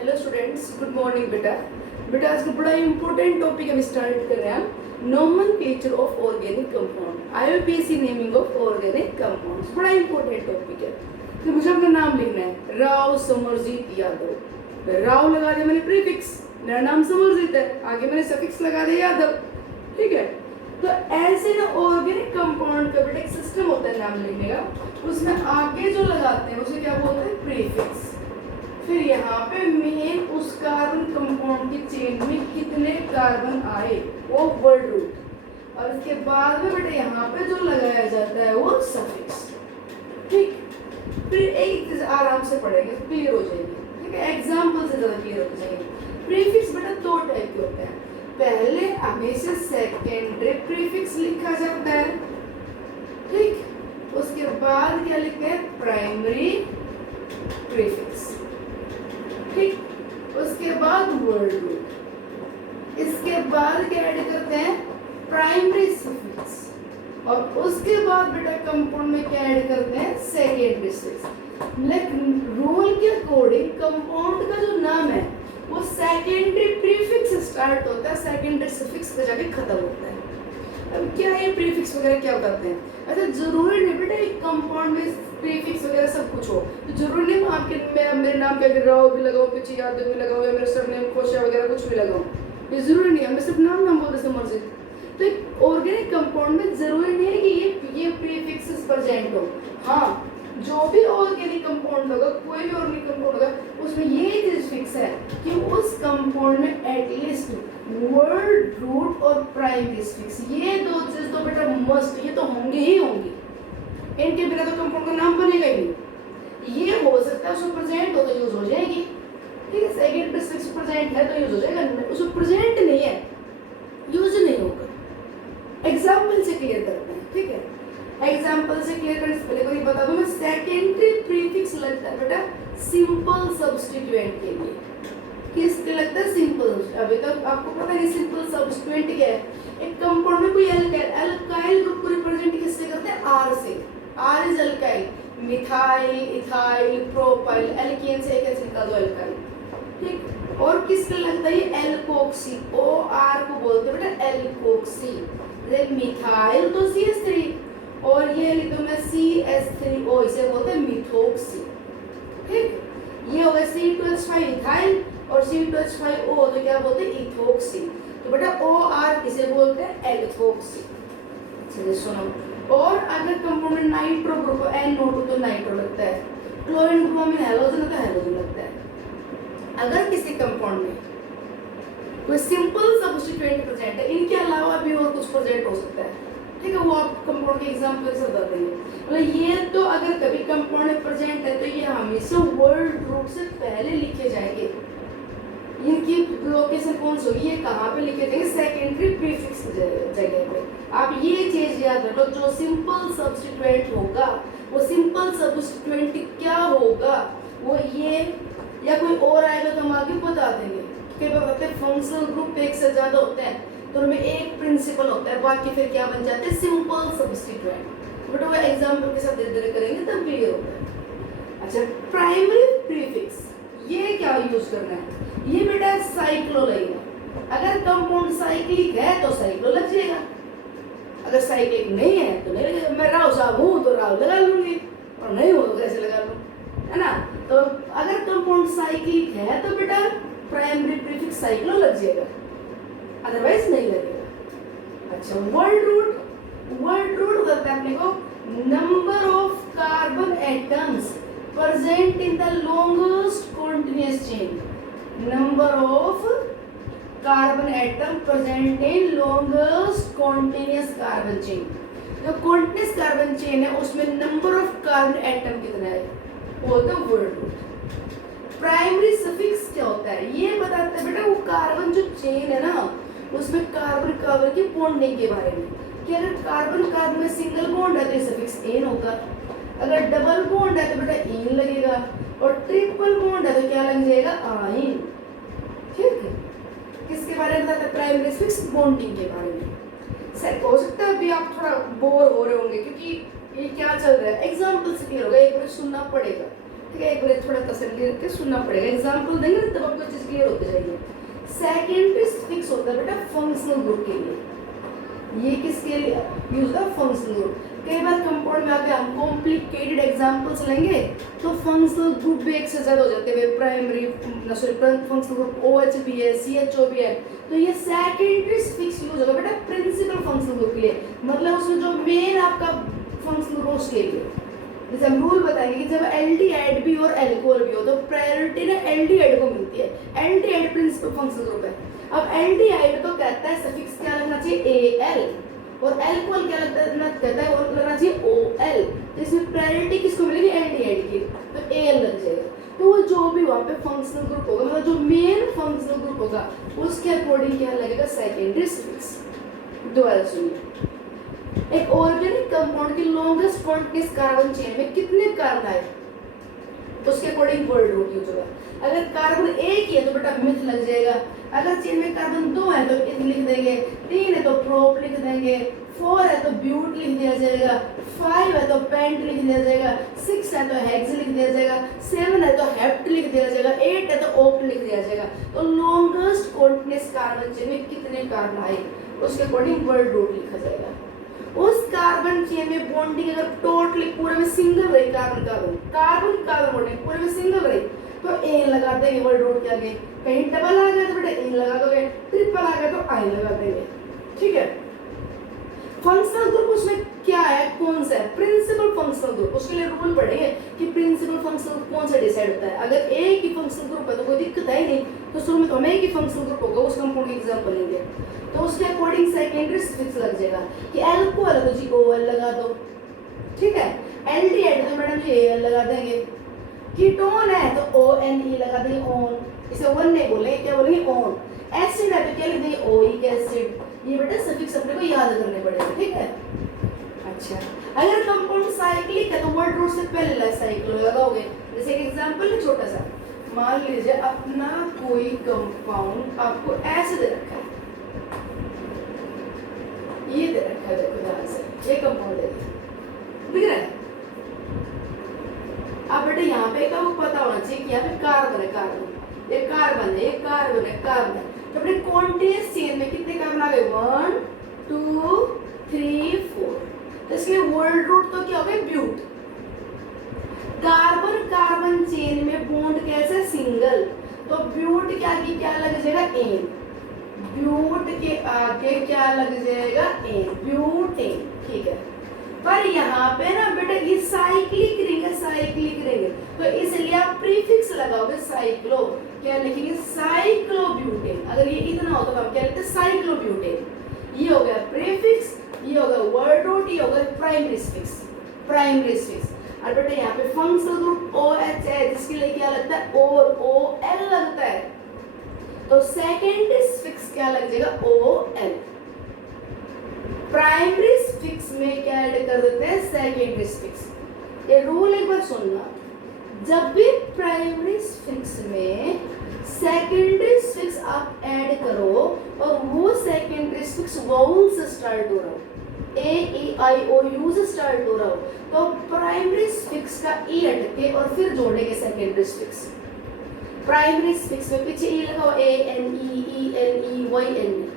Hello students, good morning बेटा। बेटा आज का बड़ा इंपॉर्टेंट टॉपिक हम स्टार्ट कर रहे हैं, nomenclature of organic compound, IUPAC naming of organic compounds. बड़ा इंपॉर्टेंट टॉपिक है। तो मुझे अपना नाम लिखना है, राव समरजीत यादव। राव लगा दिया मैंने प्रीफिक्स, मेरा नाम समरजीत है, आगे मैंने सफिक्स लगा दिया यादव। ठीक है, तो ऐसे ना ऑर्गेनिक कंपाउंड का बेटा एक सिस्टम होता है नाम लिखने का, उसमें आगे जो लगाते हैं उसे क्या बोलते हैं, प्रीफिक्स। फिर यहाँ पे मेन उस कार्बन कंपाउंड की चेन में कितने कार्बन आए वो वर्ड रूट, और इसके बाद में बेटा यहाँ पे जो लगाया जाता है वो सफिक्स। ठीक, फिर एक चीज आराम से पढ़ेंगे तो क्लियर हो जाएगी। ठीक है, एग्जाम्पल से ज्यादा क्लियर हो जाएगी। प्रीफिक्स बेटा दो टाइप के होते हैं। पहले हमेशा सेकेंडरी प्रीफिक्स लिखा जाता है, ठीक, उसके बाद क्या लिखते हैं, प्राइमरी प्रीफिक्स। ठीक, उसके बाद वर्ड रूट, इसके बाद क्या ऐड करते हैं, प्राइमरी सफिक्स, और उसके बाद बेटा कंपाउंड में क्या ऐड करते हैं, सेकेंडरी सफिक्स। लेकिन रूल के अकॉर्डिंग कंपाउंड का जो नाम है वो सेकेंडरी प्रीफिक्स स्टार्ट होता है, सेकेंडरी सफिक्स पे जाके खत्म होता है। अब क्या ये प्रीफिक्स वगैरह क्या बताते हैं, अच्छा जरूरी नहीं बेटा एक कंपाउंड में प्रीफिक्स वगैरह सब कुछ हो, तो जरूरी नहीं आपके मैं मेरे नाम पे अगर राव भी लगाऊं, पीछे यादव भी लगाऊं, या मेरे सरनेम खोशा वगैरह कुछ भी लगाऊं, ये जरूरी नहीं है, मैं सिर्फ नाम बोलते समझे। तो एक ऑर्गेनिक कंपाउंड में जरूरी नहीं है कि ये प्रीफिक्सेस प्रेजेंट हो। हाँ, जो भी ऑर्गेनिक कंपाउंड होगा, कोई भी ऑर्गेनिक कंपाउंड होगा, उसमें ये चीज फिक्स है कि उस कंपाउंड में एटलीस्ट वर्ड रूट और प्राइमरी सफिक्स, ये दो चीज तो बेटा मस्ट, ये तो होंगी ही होंगी, इनके बिना तो कंपाउंड का नाम बनेगा ही नहीं। ये हो सकता है उसमें प्रेजेंट हो तो यूज हो जाएगी, ठीक है, सेकेंडरी सफिक्स प्रेजेंट है तो यूज हो जाएगा, उसमें प्रेजेंट नहीं है यूज नहीं होगा। एग्जाम्पल से क्लियर करते हैं, ठीक है, एग्जाम्पल से क्लियर करने से पहले को ये बता दूं मैं, सेकेंडरी प्रीफिक्स लगता है बेटा सिंपल सब्स्टिट्यूएंट के लिए। किसके लगता है, सिंपल। अभी तक आपको पता है सिंपल सब्स्टिट्यूएंट क्या है, एक कंपाउंड में कोई अल्काइल ग्रुप को रिप्रेजेंट किससे करते हैं, आर से। R is alkyl, methyl, ethyl, propyl, alkane से एक ऐसे निकाल दो अल्काइल, ठीक। और किसके लगता है, ये एल्कोक्सी, ओ आर को बोलते हैं बेटा एल्कोक्सी। मिथाइल तो CH3, और ये लिख दो मैं CH3O, इसे बोलते हैं मिथोक्सी, ठीक। ये हो गया C2H5 इथाइल, और C2H5O तो क्या बोलते हैं, इथोक्सी। तो बेटा OR किसे बोलते हैं, एल्थोक्सी। चलिए सुनो, और अगर कंपाउंड में नाइट्रो ग्रुप NO2 तो नाइट्रो लगता है, क्लोरीन ग्रुप में हैलोजन तो हैलोजन लगता है। अगर किसी कंपाउंड में कोई सिंपल सब्स्टिट्यूएंट प्रेजेंट है, इनके अलावा भी और कुछ प्रेजेंट हो सकता है, ठीक है, वो आप कंपाउंड के एग्जांपल से बता देंगे। मतलब ये तो अगर कभी कंपाउंड में प्रेजेंट है तो ये हमेशा वर्ड रूट से पहले लिखे जाएंगे। इनकी लोकेशन कौन सी होगी, ये कहाँ पे लिखे जाएंगे, सेकेंडरी प्रीफिक्स जगह पे। आप ये चीज याद रखो, जो सिंपल सब्स्टिट्यूएंट होगा वो सिंपल सब्स्टिट्यूएंट क्या होगा, वो ये या कोई और आएगा तो हम आगे बता देंगे। फंक्शनल ग्रुप एक से ज्यादा होते हैं तो उनमें एक प्रिंसिपल होता है, बाकी फिर क्या बन जाते हैं, सिंपल सब्स्टिट्यूएंट। बट वो एग्जांपल के साथ धीरे धीरे करेंगे तब क्लियर होगा। अच्छा, प्राइमरी प्रीफिक्स ये क्या यूज करना है, ये बेटा साइक्लो लगेगा। अगर कंपाउंड साइक्लिक है तो साइक्लो लग जाएगा, अगर साइक्लिक नहीं है तो नहीं लगेगा। मैं राव साहब हूँ तो राव लगा लूंगी, और नहीं हो तो कैसे लगा लूँ, है ना। तो अगर कंपाउंड साइक्लिक है तो बेटा प्राइमरी प्रीफिक्स साइक्लो लग जाएगा, अदरवाइज नहीं लगेगा। अच्छा, वर्ड रूट होता है अपने को number of carbon atoms present in the longest continuous chain, number of carbon atom present in longest continuous carbon chain. जो कॉन्टिन्यूअस कार्बन चेन है उसमें नंबर ऑफ कार्बन एटम कितना है, वो होता है वर्ड रूट। प्राइमरी सफिक्स क्या होता है, ये बताते हैं बेटा वो कार्बन जो चेन है ना उसमें कार्बन कार्बन की बॉन्डिंग के बारे में, कि अगर कार्बन कार्बन में सिंगल बॉन्ड है तो ये सफिक्स एन होगा, अगर डबल बॉन्ड है तो बेटा इन लगेगा, और ट्रिपल बॉन्ड है तो क्या लग जाएगा, आइन। ठीक है, किसके बारे में बताते हैं, प्राइमरी सफिक्स बॉन्डिंग के बारे में। सर हो सकता है अभी आप थोड़ा बोर हो रहे होंगे क्योंकि ये क्या चल रहा है, एग्जाम्पल से क्लियर होगा, एक बार सुनना पड़ेगा, ठीक है, एक बार थोड़ा तसल्ली रख के सुनना पड़ेगा। एग्जाम्पल देंगे तब आपको कोई चीज क्लियर होती जाएगी। सेकेंडरी फिक्स होता है बेटा फंक्शनल ग्रुप के लिए, ये किसके लिए यूज होता है, फंक्शनल ग्रुप। कई बार कंपाउंड में आके हम कॉम्प्लिकेटेड एग्जांपल्स लेंगे तो फंक्शनल ग्रुप भी एक से ज्यादा हो जाते हैं, primary sorry functional group OH भी है, CHO भी है, तो ये सेकेंडरी फिक्स यूज होगा बेटा प्रिंसिपल फंक्शनल ग्रुप के लिए, मतलब उसमें जो मेन आपका फंक्शनल ग्रुप उसके लिए। जैसे हम रूल बताएंगे कि जब एल्डिहाइड भी और एल्कोहल भी हो तो प्रायोरिटी ना एल्डिहाइड को मिलती है, एल्डिहाइड प्रिंसिपल फंक्शनल ग्रुप है। अब एल्डिहाइड तो कहता है सफिक्स क्या लगना चाहिए AL, और एल्कोहल क्या कहता है और लगना चाहिए OL, तो इसमें प्रायोरिटी किसको मिलेगी, एल्डिहाइड की, तो AL लग जाएगा। तो वो जो भी वहाँ पे फंक्शनल ग्रुप होगा, मतलब जो मेन फंक्शनल ग्रुप होगा उसके अकॉर्डिंग क्या लगेगा, सेकेंडरी सफिक्स। दोबारा सुनिए, एक ऑर्गेनिक कंपाउंड की लॉन्गेस्ट कॉन्टिन्यूअस कार्बन चेन में कितने कार्बन आए, उसके अकॉर्डिंग वर्ड रूट यूज होगा। अगर कार्बन एक ही है तो बेटा मिथ लग जाएगा, अगर चेन में कार्बन 2 है तो इथ लिख देंगे, 3 है तो प्रोप लिख देंगे, 4 है तो ब्यूट लिख दिया जाएगा, 5 है तो पेंट लिख दिया जाएगा, 6 है तो हेक्स लिख दिया जाएगा, 7 है तो हेप्ट लिख दिया जाएगा, 8 है तो ओप लिख दिया जाएगा। तो लॉन्गेस्ट कॉन्टिन्यूअस कार्बन चेन में कितने कार्बन आए उसके अकॉर्डिंग वर्ड रूट लिखा जाएगा। उस कार्बन चेन में बॉन्डिंग अगर टोटली पूरे में सिंगल रही, carbon carbon carbon carbon bonding पूरे में सिंगल रही तो ए लगा देंगे वर्ड रूट के आगे, कहीं डबल आ गया तो बेटा इन लगा दोगे, ट्रिपल आ गया तो आई लगा देंगे, ठीक है। फंक्शनल ग्रुप उसमें क्या है, कौन सा है, प्रिंसिपल फंक्शनल ग्रुप, उसके लिए रूल पढ़ेंगे कि प्रिंसिपल फंक्शनल ग्रुप कौन सा डिसाइड होता है। अगर एक ही फंक्शनल ग्रुप है तो कोई दिक्कत है ही नहीं, तो शुरू में तो हमें एक ही फंक्शनल ग्रुप होगा, उस कंपाउंड की एग्जांपल लेंगे तो उसके अकॉर्डिंग सेकेंडरी सफिक्स लग जाएगा कि अल्कोहल है तो जी OL लगा दो, ठीक है। एल्डिहाइड तो मैडम जी AL लगा देंगे, कीटोन है तो ONE लगा देंगे, ऑन, इसे वन नहीं बोलेंगे, क्या बोलेंगे, ऑन। एसिड है तो क्या लिख देंगे, ओइक एसिड। ये बेटा सफिक्स अपने को याद करने पड़ेगा, ठीक है। अच्छा, अगर कंपाउंड साइक्लिक है तो वर्ड रूट से पहले साइक्लो लगाओगे। जैसे एक एग्जांपल है छोटा सा, मान लीजिए अपना कोई कंपाउंड आपको ऐसे दे रखा है, ये दे रखा है, देखो ध्यान से, ये कंपाउंड दिख रहा है। अब बेटा यहाँ पे क्या पता होना चाहिए कि यहाँ पे कार्बन है, कार्बन, ये कार्बन है, ये कार्बन है, कार्बन है, तो अपने कॉन्टिन्यूअस चेन में कितने कार्बन आ गए, 1 2 3 4, तो इसके वर्ड रूट तो क्या हो गया, ब्यूट। कार्बन कार्बन चेन में बॉन्ड कैसे, सिंगल, तो ब्यूट के आगे क्या लग जाएगा, एन, ब्यूट के आगे क्या लग जाएगा, एन, ब्यूटेन, ठीक है। पर यहाँ पे ना बेटा ये साइक्लिक रिंग है, साइक्लिक रिंग है, तो इसलिए आप प्रीफिक्स लगाओगे साइक्लो, क्या लिखेंगे, साइक्लोब्यूटेन। अगर ये इतना हो तो हम क्या लिखते हैं, साइक्लोब्यूटेन। ये हो गया प्रीफिक्स, ये हो गया वर्ड रूट, ये हो गया प्राइमरी सफिक्स, प्राइमरी सफिक्स। और बेटा यहाँ पे फंक्शनल ग्रुप OH है जिसके लिए क्या लगता है, OL लगता है, तो सेकेंडरी सफिक्स क्या लग जाएगा, OL। प्राइमरी सफिक्स में क्या ऐड कर देते हैं, सेकेंडरी सफिक्स। ये रूल एक बार सुनना, जब भी प्राइमरी सफिक्स में सेकेंडरी सफिक्स आप ऐड करो और वो सेकेंडरी सफिक्स वाउल से स्टार्ट हो रहा हो, AEIOU से स्टार्ट हो रहा हो, तो प्राइमरी सफिक्स का E हटके और फिर जोड़ेंगे सेकेंडरी सफिक्स। प्राइमरी सफिक्स में पीछे E लगाओ, ANE ENE YNE।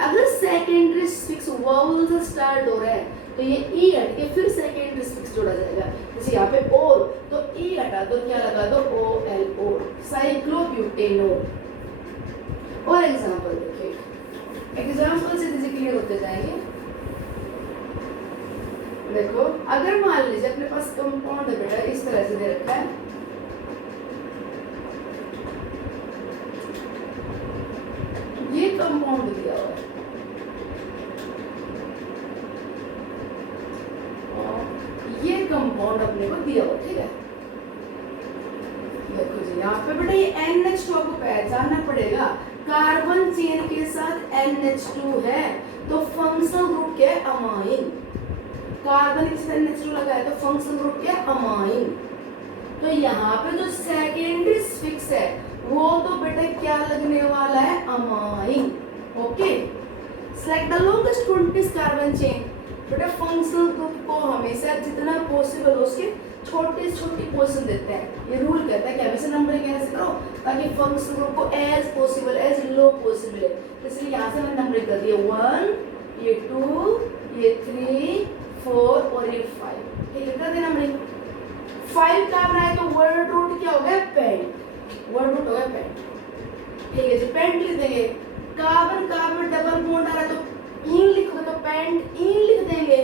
अगर सेकेंडरी सफिक्स वाउल से स्टार्ट हो रहा है तो ये E हट के फिर सेकेंडरी सफिक्स जोड़ा जाएगा। जैसे यहाँ पे और, तो E हटा दो, क्या लगा दो, OL, और साइक्लोब्यूटेनोल। और एग्जांपल देखिए, एग्जांपल से चीजें क्लियर होते जाएंगे। देखो, अगर मान लीजिए अपने पास कंपाउंड है बेटा, इस तरह से दे रखा है, ये कंपाउंड दिया हुआ है, ये कंपाउंड अपने को दिया हुआ, ठीक है। देखो जी यहाँ पे बेटा ये NH2 को पहचानना पड़ेगा, कार्बन चेन के साथ NH2 है तो फंक्शनल ग्रुप क्या है, अमाइन। कार्बन के साथ NH2 लगा है तो फंक्शनल ग्रुप क्या है, अमाइन। तो यहाँ पे जो सेकेंडरी सफिक्स है वो तो बेटा क्या लगने वाला है, amine, okay. Select the longest continuous carbon chain, बेटा फंक्शनल ग्रुप को हमेशा जितना पॉसिबल हो उसके छोटी छोटी पोजीशन देते हैं। ये रूल कहता है कि हमेशा नंबरिंग कैसे करो ताकि फंक्शन ग्रुप को as possible as low possible है। इसलिए यहाँ से मैंने नंबरिंग कर दिया 1, ये 2, ये 3, 4 और ये 5। ठीक है, कर देना नंबरिंग। 5 का बनाए तो वर्ड रूट क्या हो गया पेंट, वर्ड रूट हो गया पेंट। ठीक है जी, पेंट लिख देंगे। कार्बन कार्बन डबल बॉन्ड आ रहा है तो इन लिखोगे तो पेंट इन लिख देंगे,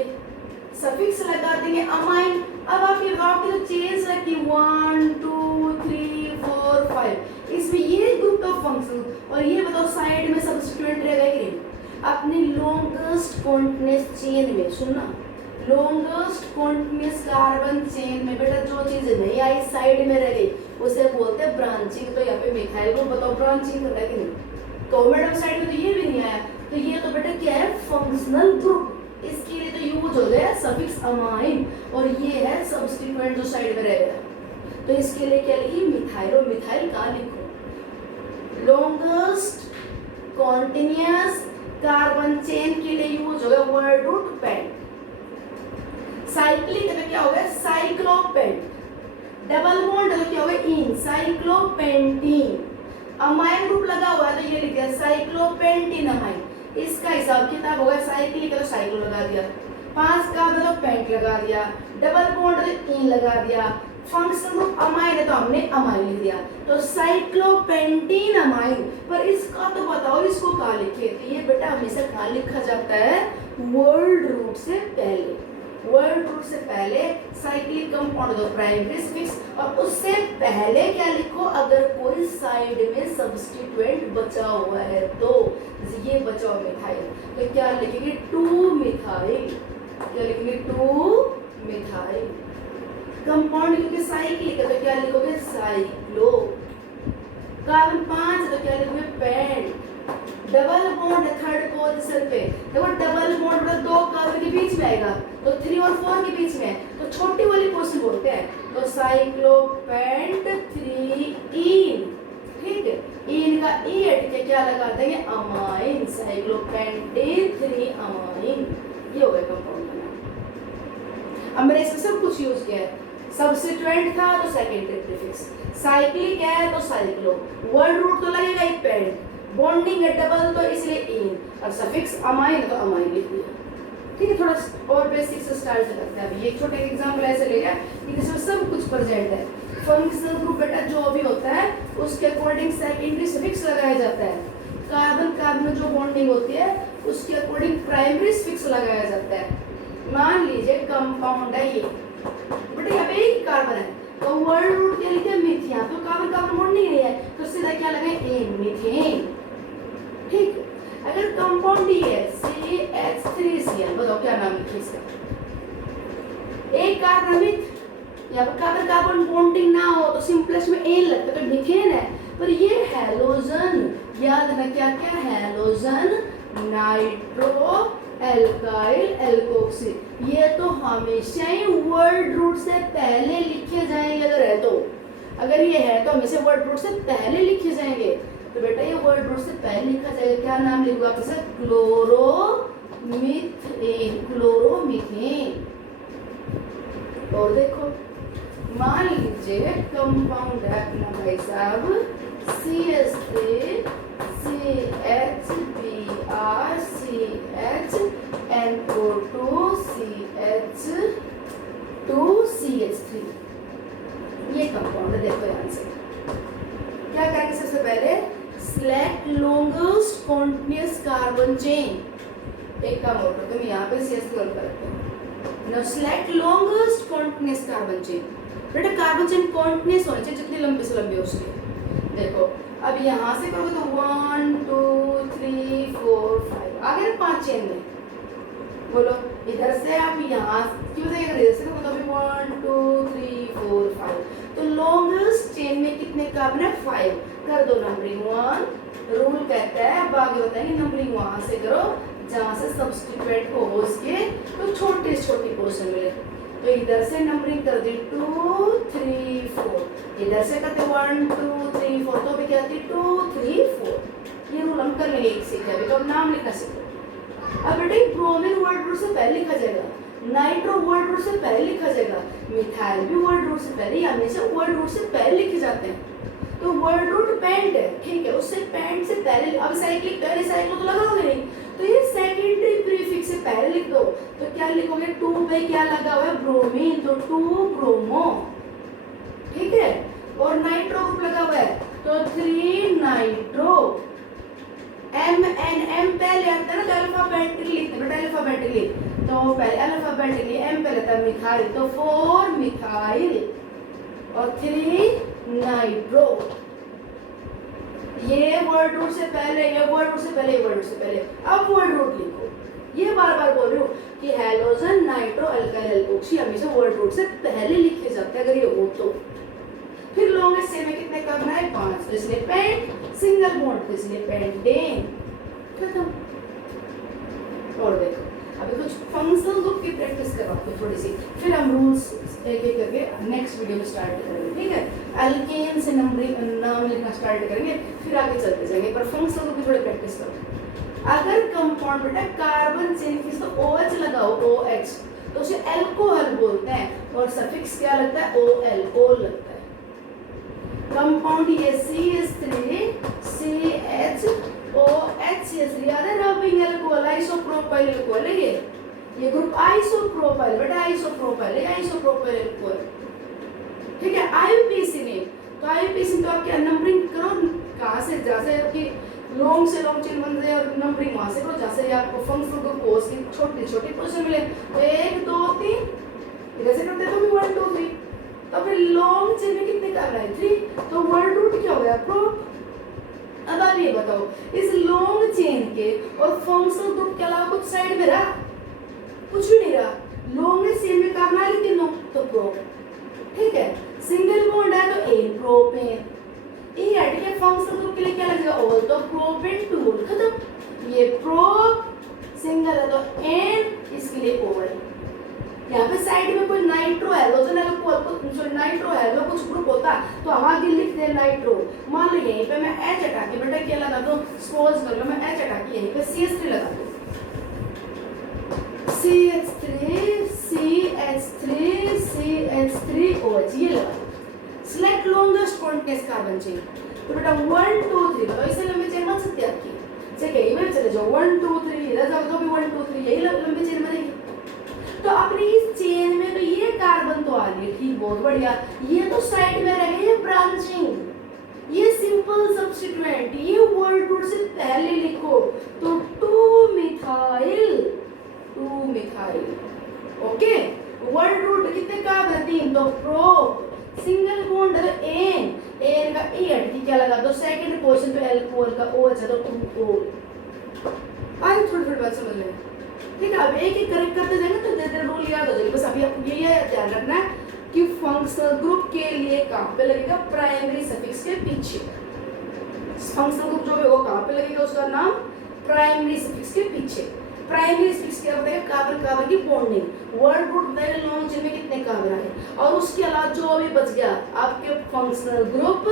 सफिक्स लगा देंगे अमाइन। अब आपकी जो चेन्स रखी 1 2 3 4 5, इसमें ये ग्रुप ऑफ फंक्शन और ये बताओ साइड में सब्स्टिट्यूएंट रहेगा कि नहीं। अपनी लॉन्गेस्ट कॉन्टिन्यूअस चेन में सुनना, लॉन्गेस्ट कॉन्टिन्यूअस कार्बन चेन में बेटा जो चीज नहीं आई साइड में रह गई उसे बोलते हैं ब्रांचिंग। तो यहाँ पे मिथाइल ग्रुप बताओ ब्रांचिंग कर रहा है कि नहीं। तो मैडम साइड में तो ये भी नहीं आया तो ये तो बेटा क्या है फंक्शनल ग्रुप। इसके लिए तो यूज हो गया सफिक्स अमाइन और ये है सब्स्टिट्यूएंट जो साइड में रह गया। तो इसके लिए क्या लिखी मिथाइल, और मिथाइल कहाँ लिखो लॉन्गेस्ट कॉन्टिन्यूअस कार्बन चेन के लिए यूज हो गया वर्ड रूट पेंट। साइक्लिक में क्या हो गया साइक्लोपेंट, डबल बॉन्ड तो क्या हो गया इन साइक्लोपेंटीन। अमाइन ग्रुप लगा हुआ है तो ये लिख दिया साइक्लोपेंटीन अमाइन। इसका हिसाब किताब होगा साइक्लिक तो साइक्लो लगा दिया, 5 का तो पेंट लगा दिया, डबल बॉन्ड तो इन लगा दिया, फंक्शन ग्रुप अमाइन है तो हमने अमाइन लिख दिया। तो साइक्लोपेंटीन अमाइन। पर इसका तो बताओ इसको कहाँ लिखे। तो ये बेटा हमेशा कहाँ लिखा जाता है वर्ड रूट से पहले। वर्ड रूट से पहले साइक्लिक कंपाउंड दो प्राइमरी सफिक्स और उससे पहले क्या लिखो अगर कोई साइड में सब्स्टिट्यूएंट बचा हुआ है तो ये बचा हुआ मिथाइल तो क्या लिखेंगे 2 मिथाइल, क्या लिखेंगे 2 मिथाइल। कंपाउंड क्योंकि साइक्लिक है तो क्या लिखोगे साइक्लो। कार्बन 5 तो क्या लिखोगे pent. Double bond third position पे देखो डबल बॉन्ड मतलब 2 कार्बन के बीच में आएगा तो 3 और 4 के बीच में तो छोटी वाली पोजीशन बोलते हैं तो साइक्लोपेंट 3 इन। ठीक है, इन का ई हट के क्या लगा देंगे अमाइन, साइक्लोपेंटीन 3 अमाइन। ये हो गया कंपाउंड का नाम। अब मैंने इसमें सब कुछ यूज किया है। सब्स्टिट्यूएंट था तो सेकेंडरी प्रीफिक्स, साइक्लिक है तो साइक्लो, वर्ड रूट तो लगेगा ही पेंट, बॉन्डिंग है डबल तो इसलिए इन और सफिक्स अमाइन तो अमाइन लिख दिया। ठीक है, थोड़ा और बेसिक से स्टार्ट करते हैं। अभी एक छोटा एग्जांपल ऐसे ले गया कि जिसमें सब कुछ प्रेजेंट है। फंक्शनल ग्रुप बेटा जो भी होता है उसके अकॉर्डिंग सेकेंडरी सफिक्स लगाया जाता है। कार्बन कार्बन में जो बॉन्डिंग होती है उसके अकॉर्डिंग प्राइमरी सफिक्स लगाया जाता है। मान लीजिए कंपाउंड है ये बेटा यहाँ पे एक कार्बन है तो वर्ड रूट क्या लिखे मिथिया तो कार्बन कार्बन बॉन्डिंग नहीं है तो सीधा क्या लगाए एन मीथेन। ठीक, अगर कंपाउंड ही है CH3Cl बताओ क्या नाम लिखे इसका। एक कार्बन मिथ या कार्बन कार्बन बॉन्डिंग ना हो तो सिंपलेस्ट में एन लगता है तो मीथेन है। पर ये हैलोजन याद रखना क्या क्या हैलोजन नाइट्रो एल्काइल एल्कोक्सी ये तो हमेशा ही वर्ड रूट से पहले लिखे जाएंगे। अगर है तो अगर ये है तो हमेशा वर्ड रूट से पहले लिखे जाएंगे। तो बेटा ये वर्ड रूट से पहले लिखा जाएगा क्या नाम लिखूंगा आप इसे क्लोरोमीथेन, क्लोरोमीथेन। और देखो मान लीजिए कंपाउंड है अपना भाई साहब CH3 CHBr CHNO2 CH2 CH3 ये कंपाउंड है। देखो ध्यान से क्या करेंगे सबसे पहले select longest continuous carbon chain. एक काम और तुम यहाँ पे CH3 करते हो now select longest continuous carbon chain. बेटा कार्बन चेन कॉन्टिन्यूअस होनी चाहिए जितनी लंबी से लंबी हो सके। देखो अब यहाँ से करोगे तो 1 2 3 4 5 आगे ना 5 चेन में बोलो। इधर से आप यहाँ क्यों से इधर से तो अभी 1 2 3 4 5 तो लॉन्गेस्ट चेन में कितने कार्बन है 5 कर दो नंबरिंग 1। रूल कहता है अब आगे बताएंगे नंबरिंग वहां से करो जहाँ से सब्स्टिट्यूएंट को हो उसके तो छोटी छोटी पोर्शन मिले। तो इधर से नंबरिंग कर दी 2 3 4 इधर से करते 1 2 3 4 तो भी क्या आती 2 3 4। ये रूल हम कर लेंगे एक सीखे अभी तो नाम लिखना सीखो। अब बेटे ब्रोमीन वर्ड रूट से पहले लिखा जाएगा नाइट्रो वर्ड रूट से पहले लिखा जाएगा, मिथाइल भी वर्ड रूट से पहले, हमेशा वर्ड रूट से पहले लिखे जाते हैं। तो वर्ड रूट पेंट है, ठीक है, उससे पेंट से पहले, अब साइक्लिक पहले साइक्लो तो लगाओगे नहीं, तो ये सेकेंडरी प्रीफिक्स से पहले लिख दो। तो क्या लिखोगे, 2 पे क्या लगा हुआ है, ब्रोमीन, तो 2 ब्रोमो, ठीक है, और नाइट्रो ग्रुप लगा हुआ है तो 3 नाइट्रो। एम एन, एम पहले आता है ना, तो अल्फाबेटिकली लिखते हैं, अल्फाबेटिकली, तो पहले अल्फाबेटिकली एम पहले आता है मिथाइल, तो 4 मिथाइल और 3 नाइट्रो। ये वर्ड रूट से पहले, ये वर्ड रूट से पहले, ये वर्ड रूट से पहले। अब वर्ड रूट लिखो, ये बार बार बोल रही हूँ कि हैलोजन नाइट्रो अल्काइल एल्कोक्सी हमेशा वर्ड रूट से पहले लिखे जाते हैं, अगर ये हो तो। फिर लॉन्गेस्ट से में कितने करना है, 5, तो इसलिए पेंट, सिंगल बॉन्ड तो इसलिए पेंटेन, खत्म। और देखो अभी कुछ फंक्शनल ग्रुप की प्रैक्टिस करवाते हैं थोड़ी सी, फिर हम रूल्स एक एक करके नेक्स्ट वीडियो में स्टार्ट करेंगे, ठीक है। अल्केन से नाम लिखना स्टार्ट करेंगे, फिर आगे चलते जाएंगे, पर फंक्शनल ग्रुप की थोड़ी प्रैक्टिस करो। अगर कंपाउंड बेटा कार्बन चेन की तो OH लगाओ, OH, तो उसे अल्कोहल बोलते हैं, और सफिक्स क्या लगता है, OL, ओल लगता है। कंपाउंड ये CH3 CHOH याद है, रबिंग अल्कोहल, आइसोप्रोपाइल अल्कोहल है ये ग्रुप आइसोप्रोपाइल, बेटा आइसोप्रोपाइल है, आइसोप्रोपाइल अल्कोहल, ठीक है। IUPAC नेम, तो IUPAC तो आप क्या नंबरिंग करो, कहाँ से जैसे आपकी लॉन्ग से लॉन्ग चेन बन जाए और नंबरिंग वहां से करो, जैसे आपको फंक्शनल ग्रुप कोर्स की छोटी छोटी पोजीशन मिले, तो 1 2 3 इधर से करते तो भी 1 2 3, तो फिर लॉन्ग चेन में कितने करना है, 3, तो वर्ड रूट क्या हो गया, प्रोप। अब आप ये बताओ, इस लॉन्ग चेन के और फंक्शनल ग्रुप के अलावा कुछ साइड में रहा, कुछ भी नहीं रहा, लॉन्गेस्ट चेन में करना है तीनों, तो प्रोप, ठीक है। सिंगल बॉन्ड है तो एन, प्रोपेन, ये है, ठीक है। फंक्शनल ग्रुप के लिए क्या लगेगा, ओल, तो प्रोपेन 2, खत्म। ये प्रोप, सिंगल है तो एन, इसके लिए ओल। यहाँ पे साइड में कोई nitro halogen alcohol, nitro hello कुछ ग्रुप होता तो हम आगे लिखते हैं नाइट्रो। मान लो यहीं पे मैं H हटा के बेटा क्या लगा दूं, सपोज कर लो मैं H हटा के यहीं पे CH3 लगा दूं, CH3CH3OH ये लगा। Select longest continuous carbon chain, तो बेटा 1 2 3 तो इसे लंबी चेन बन सकती है आपकी, ठीक है। इधर चले जाओ 1 2 3, इधर जाओ तो भी 1 2 3, यही लंबी चेन बनेगी। तो अपनी इस चेन में तो ये कार्बन तो आ गई, ठीक, बहुत बढ़िया, ये तो साइड में रह गई, ये ब्रांचिंग, ये सिंपल सब्स्टिट्यूएंट, ये वर्ड रूट से पहले लिखो, तो 2 मिथाइल, ओके। वर्ड रूट कितने कार्बन, 3, तो प्रोप, सिंगल बॉन्ड है तो एन, एन का ए हट के क्या लगा दो, सेकंड पोजीशन पे अल्कोहल का OH है तो 2 ओल। आज थोड़ी थोड़ी बात समझ लें, ठीक है। अब एक एक करेक्ट करते जाएंगे तो धीरे धीरे रूल याद हो जाएगी। बस अभी आपको ये ध्यान रखना है कि फंक्शनल ग्रुप के लिए कहाँ पे लगेगा, प्राइमरी सफिक्स के पीछे। फंक्शनल ग्रुप जो है वो कहाँ पे लगेगा, उसका नाम प्राइमरी सफिक्स के पीछे। प्राइमरी सफिक्स क्या बताएगा, कार्बन कार्बन की बॉन्डिंग, वर्ड रूट बताएगा लॉन्ग चेन में कितने कार्बन है, और उसके अलावा जो भी बच गया आपके फंक्शनल ग्रुप,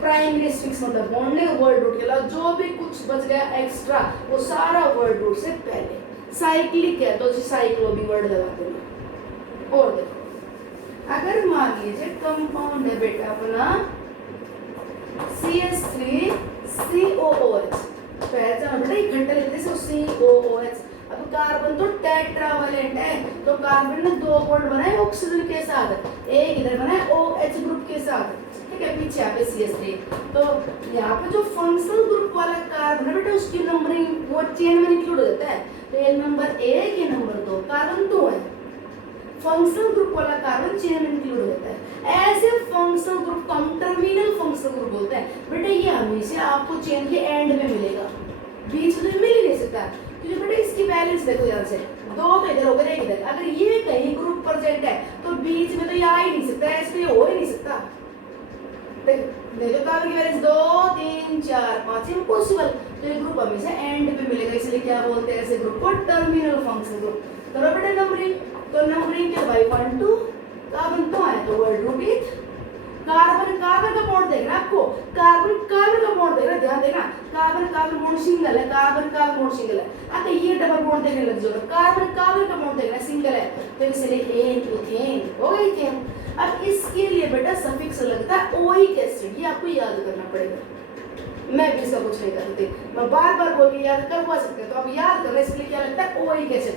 प्राइमरी सफिक्स मतलब बॉन्डिंग, वर्ड रूट के अलावा जो भी कुछ बच गया एक्स्ट्रा वो सारा वर्ड रूट से पहले। साइक्लिक है तो साइक्लो भी वर्ड लगा देना। और देखो अगर मान लीजिए कंपाउंड है बेटा अपना CH3 COOH, पहचान बेटा एक घंटा लिखते हैं COOH। अब कार्बन तो टेट्रावैलेंट है, तो कार्बन ने 2 बॉन्ड बनाए ऑक्सीजन के साथ, एक इधर बनाए OH ग्रुप के साथ, ठीक है, पीछे यहाँ पे CH3। तो यहाँ पे जो फंक्शनल ग्रुप वाला कार्बन है बेटा उसकी नंबरिंग वो चेन में इंक्लूड होता है, तो ये नंबर 1 ये नंबर 2, कार्बन 2 है। फंक्शनल ग्रुप वाला कार्बन चेन में इंक्लूड होता है। ऐसे फंक्शनल ग्रुप को हम टर्मिनल फंक्शनल ग्रुप बोलते हैं। बेटा ये हमेशा आपको चेन के एंड में मिलेगा, बीच में मिल ही नहीं सकता, क्योंकि बेटा इसकी बैलेंस देखो ध्यान से, 2 तो इधर होगा, 1 इधर। अगर ये कहीं ग्रुप प्रेजेंट है तो बीच में तो ये आ ही नहीं सकता, ऐसे हो ही नहीं सकता। देखो कार्बन की बैलेंस 2 3 4 5 इम्पॉसिबल, तो ये ग्रुप हमेशा एंड पे मिलेगा, इसलिए क्या बोलते हैं ऐसे ग्रुप को टर्मिनल फंक्शनल ग्रुप। तो बेटा नंबरिंग, तो नंबरिंग के भाई 1 2 कार्बन तो है तो वर्ड रूट 8। कार्बन कार्बन का बॉन्ड देखना आपको, कार्बन कार्बन का बॉन्ड देखना, ध्यान देना कार्बन कार्बन बॉन्ड सिंगल है, कार्बन कार्बन बॉन्ड सिंगल है। अगर ये डबल बॉन्ड देखने लग जाओ, कार्बन कार्बन का बॉन्ड देखना सिंगल है, तो इसलिए एन इथेन हो गई इथेन। अब इसके लिए बेटा सफिक्स लगता है ओइक एसिड, ये आपको याद करना पड़ेगा। मैं भी इसका कुछ नहीं करती, मैं बार बार बोल के याद करवा सकते हैं, तो आप याद करना इसके लिए क्या लगता है ओइक एसिड।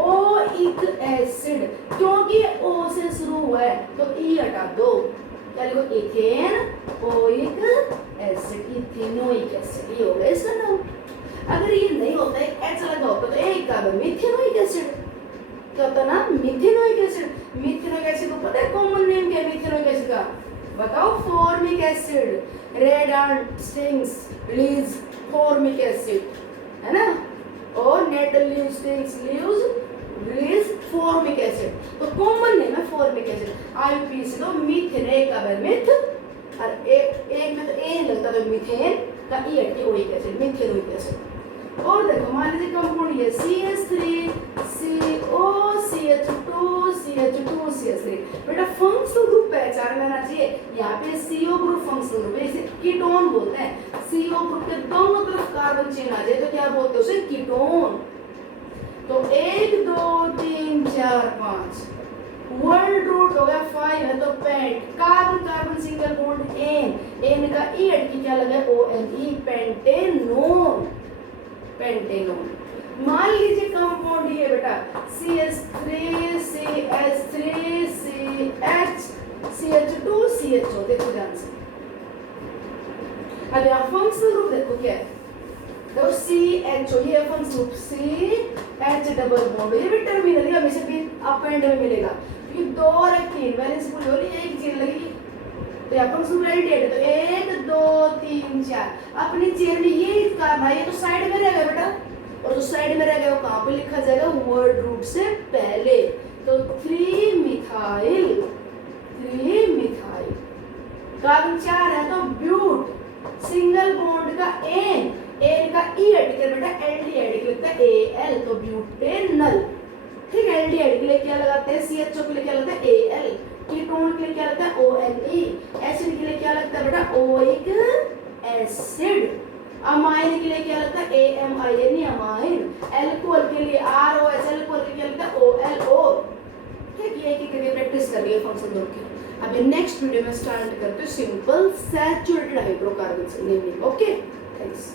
ओइक एसिड क्योंकि ओ से शुरू हुआ है तो ई हटा दो, क्या लिखो ethane oic acid, ethanoic acid, ये हो गया इसका नाम। अगर ये नहीं होता है एच लगा होता तो एक कार्बन मिथेनोइक एसिड, क्या होता ना मिथेनोइक एसिड। मिथेनोइक एसिड को पता है कॉमन नेम क्या है मिथेनोइक एसिड का, बताओ formic acid. Red and stings release formic acid है ना, और net leaves stings leaves release formic acid, तो कॉमन नेम है फॉर्मिक एसिड। आईयूपीएसी तो मीथेन एक का मिथ और एक में तो ए लगता तो मीथेन का ई हट ओइक एसिड मिथेनोइक एसिड। और देखो मान लीजिए कंपाउंड ये CH3 CO CH2 CH2 CH3, बेटा फंक्शनल ग्रुप पहचान लेना चाहिए। यहाँ पे CO ग्रुप फंक्शनल ग्रुप है, इसे कीटोन बोलते हैं। CO ग्रुप के दोनों तरफ कार्बन चेन आ जाए तो क्या बोलते हैं उसे कीटोन। तो 1 2 3 4 5 वर्ल्ड रूट हो गया 5 है तो pent, carbon carbon single bond ane, ane का ई हट की क्या लगा ONE, पेंटेनोन, पेंटेनोन। मान लीजिए कंपाउंड ये बेटा CH3 CH3 CH CH2 CHO, देखो ध्यान से। अब यहाँ फंक्शनल ग्रुप देखो क्या है, तो CHO ये functional group CH double bond, ये भी टर्मिनल है हमेशा भी अप एंड में मिलेगा क्योंकि 2 और 3 वैलेंस पूरी हो रही है, एक चेन लगेगी तो यहाँ फंक्शनल ग्रुप है तो 1 2 3 4 अपनी चेन में ये करना, ये तो साइड में रहेगा बेटा, और जो साइड में रहेगा वो कहाँ पे लिखा जाएगा वर्ड रूट से पहले, तो 3 मिथाइल कार्बन 4 है तो ब्यूट, सिंगल बॉन्ड का एन, एन का ई एडिकल बेटा एल्डिहाइड लिखता है Al, तो ब्यूटेनल। ठीक है, एल्डिहाइड के लिए क्या लगाते हैं CHO के लिए क्या लगता है Al, कीटोन के लिए क्या लगता है ONE, एसिड के लिए क्या लगता है बेटा ओइक एसिड, अमाइन के लिए क्या लगता है AMINE अमाइन, अल्कोहल के लिए ROH, अल्कोहल के लिए क्या लगता है OLO। ठीक है, एक करके प्रैक्टिस करिए फंक्शन ग्रुप की। अभी नेक्स्ट वीडियो में स्टार्ट करते हैं सिंपल सैचुरेटेड हाइड्रोकार्बन से। Okay, thanks.